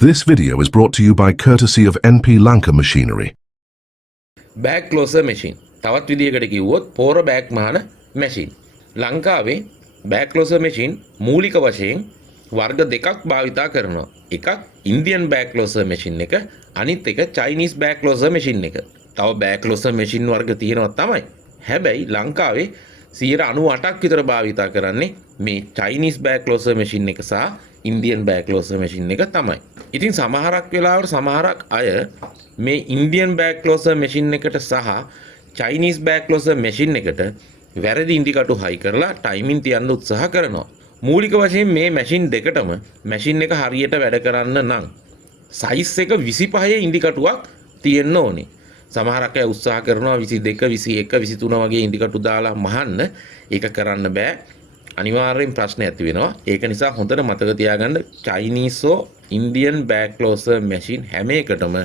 This video is brought to you by courtesy of NP Lanka Machinery. Bag closer machine. තවත් විදිහකට කිව්වොත් පෝර bag මහන machine. ලංකාවේ බෑග් ක්ලෝසර් මැෂින් මූලික වශයෙන් වර්ග දෙකක් භාවිතා කරනවා. එකක් ඉන්දියන් බෑග් ක්ලෝසර් මැෂින් එක, අනිත් එක චයිනීස් බෑග් ක්ලෝසර් මැෂින් එක. තව බෑග් ක්ලෝසර් මැෂින් වර්ග තියෙනවා තමයි. හැබැයි ලංකාවේ 98ක් විතර භාවිතා කරන්නේ මේ චයිනීස් බෑග් ක්ලෝසර් මැෂින් එක සහ ඉන්දියන් බෑග් ක්ලෝසර් මැෂින් එක තමයි. ඉතින් සමහරක් වෙලාවට සමහරක් අය මේ ඉන්දියන් බෑග් ක්ලෝසර් මැෂින් එකට සහ චයිනීස් බෑග් ක්ලෝසර් මැෂින් එකට වැරදි ඉන්දිකටු හයි කරලා ටයිමින් තියන්න උත්සාහ කරනවා. මූලික වශයෙන් මේ මැෂින් දෙකටම මැෂින් එක හරියට වැඩ කරන්න නම් සයිස් එක 25 ඉන්දිකටුවක් තියෙන්න ඕනේ. සමහරක් අය උත්සාහ කරනවා 22, 21, 23 වගේ ඉන්දිකටු දාලා මහන්න. ඒක කරන්න බෑ. අනිවාර්යෙන් ප්‍රශ්න ඇති වෙනවා. ඒක නිසා හොඳට මතක තියාගන්න චයිනීසෝ ඉන්දියන් බෑග් ක්ලෝසර් මැෂින් හැම එකටම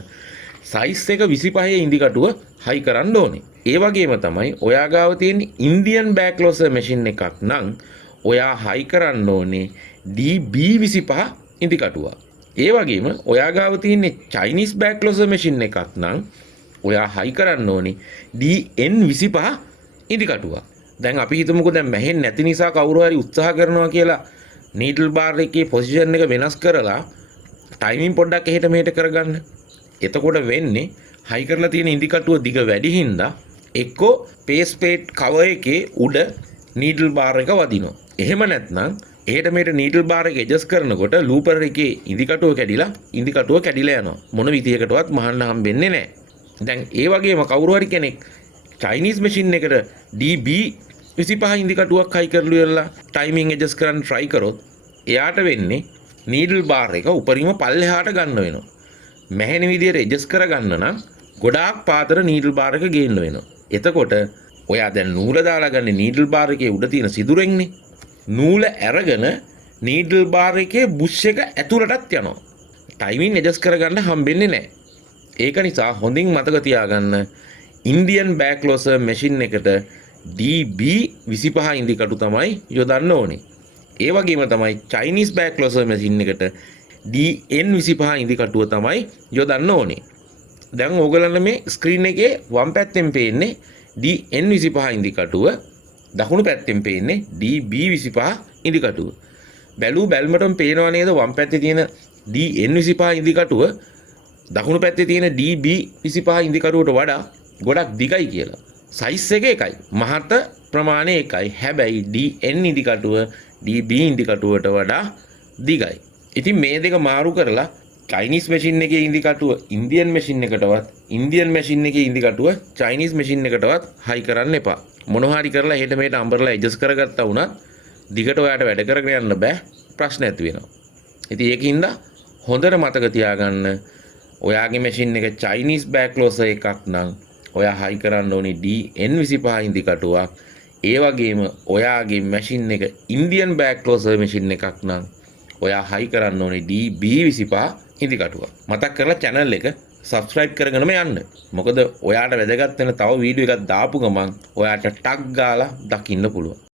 සයිස් එක 25 ඉන්දිකටුව හයි කරන්න ඕනේ. ඒ වගේම තමයි ඔයා ගාව තියෙන ඉන්දියන් බෑග් ක්ලෝසර් මැෂින් එකක් නම් ඔයා හයි කරන්න ඕනේ DB25 ඉන්දිකටුව. ඒ වගේම ඔයා ගාව තියෙන චයිනීස් බෑග් ක්ලෝසර් මැෂින් එකක් නම් ඔයා හයි කරන්න ඕනේ DN25 ඉන්දිකටුව. දැන් අපි හිතමුකෝ දැන් මැහෙන් නැති නිසා කවුරු හරි උත්සාහ කරනවා කියලා නීඩල් බාර් එකේ පොසිෂන් එක වෙනස් කරලා ටයිමින් පොඩ්ඩක් එහෙට මෙහෙට කරගන්න. එතකොට වෙන්නේ හයි කරලා තියෙන ඉන්දිකටුව දිග වැඩි හින්දා එක්කෝ පේස් ප්ලේට් කවර් එකේ උඩ නීඩල් බාර් එක වදිනවා. එහෙම නැත්නම් එහෙට මෙහෙට නීඩල් බාර් එක ඇඩ්ජස්ට් කරනකොට ලූපර් එකේ ඉන්දිකටුව කැඩිලා යනවා. මොන විදියකටවත් මහන්න හම්බෙන්නේ නැහැ. දැන් ඒ වගේම කවුරු හරි කෙනෙක් චයිනීස් මැෂින් එකට DB25 ඉන්දිකටුවක් හයි කරලා ඉවරලා ටයිමින් ඇඩ්ජස්ට් කරන්න try කරොත් එයාට වෙන්නේ නීඩල් බාර් එක උඩරිම පල්ලෙහාට ගන්න වෙනවා. මැහෙන විදියට ඇඩ්ජස්ට් කරගන්න නම් ගොඩාක් පාතර නීඩල් බාර් එක ගේන්න වෙනවා. එතකොට ඔයා දැන් නූල දාලා ගන්න නීඩල් බාර් එකේ උඩ තියෙන සිදුරෙන්නේ නූල අරගෙන නීඩල් බාර් එකේ බුෂ් එක ඇතුළටත් යනවා. ටයිමින් ඇඩ්ජස්ට් කරගන්න හම්බෙන්නේ නැහැ. ඒක නිසා හොඳින් මතක තියාගන්න ඉන්දියන් බෑග් ක්ලෝසර් මැෂින් එකට DB25 ඉන්දිකටු තමයි යොදන්න ඕනේ. ඒ වගේම තමයි චයිනීස් බෑග් ක්ලෝසර් මැෂින් එකට DN25 ඉන්දිකටුව තමයි යොදන්න ඕනේ. දැන් ඕගලන්ට මේ ස්ක්‍රීන් එකේ වම් පැත්තෙන් පේන්නේ DN25 ඉන්දිකටුව, දකුණු පැත්තෙන් පේන්නේ DB25 ඉන්දිකටුව. බැලුමටම පේනවා නේද වම් පැත්තේ තියෙන DN25 ඉන්දිකටුව දකුණු පැත්තේ තියෙන DB25 ඉන්දිකටුවට වඩා ගොඩක් දිගයි කියලා. සයිස් එක එකයි. මහත ප්‍රමාණය එකයි. හැබැයි DN ඉන්දිකටුව DB ඉන්දිකටුවට වඩා දිගයි. ඉතින් මේ දෙක මාරු කරලා චයිනීස් මැෂින් එකේ ඉන්දිකටුව ඉන්දියන් මැෂින් එකටවත්, ඉන්දියන් මැෂින් එකේ ඉන්දිකටුව චයිනීස් මැෂින් එකටවත් හයි කරන්න එපා. මොනවා හරි කරලා හෙට මෙහෙට අඹරලා ඇඩ්ජස්ට් කරගත්තා වුණත් දිගට ඔයාට වැඩ කරගෙන යන්න බෑ. ප්‍රශ්න ඇති වෙනවා. ඉතින් ඒකින්ද හොඳට මතක තියාගන්න ඔයාගේ මැෂින් එක චයිනීස් බෑග් ක්ලෝසර් එකක් නම් ඔයා හයි කරන්න ඕනේ DN25 ඉන්දිකටුවක්. ඒ වගේම ඔයාගේ මැෂින් එක ඉන්දියන් බෑග් ක්ලෝසර් මැෂින් එකක් නම් ඔයා හයි කරන්න ඕනේ DB25 ඉන්දිකටුවක්. මතක් කරලා channel එක subscribe කරගෙනම යන්න. මොකද ඔයාට වැදගත් වෙන තව වීඩියෝ එකක් දාපු ගමන් ඔයාට ටක් ගාලා දකින්න පුළුවන්.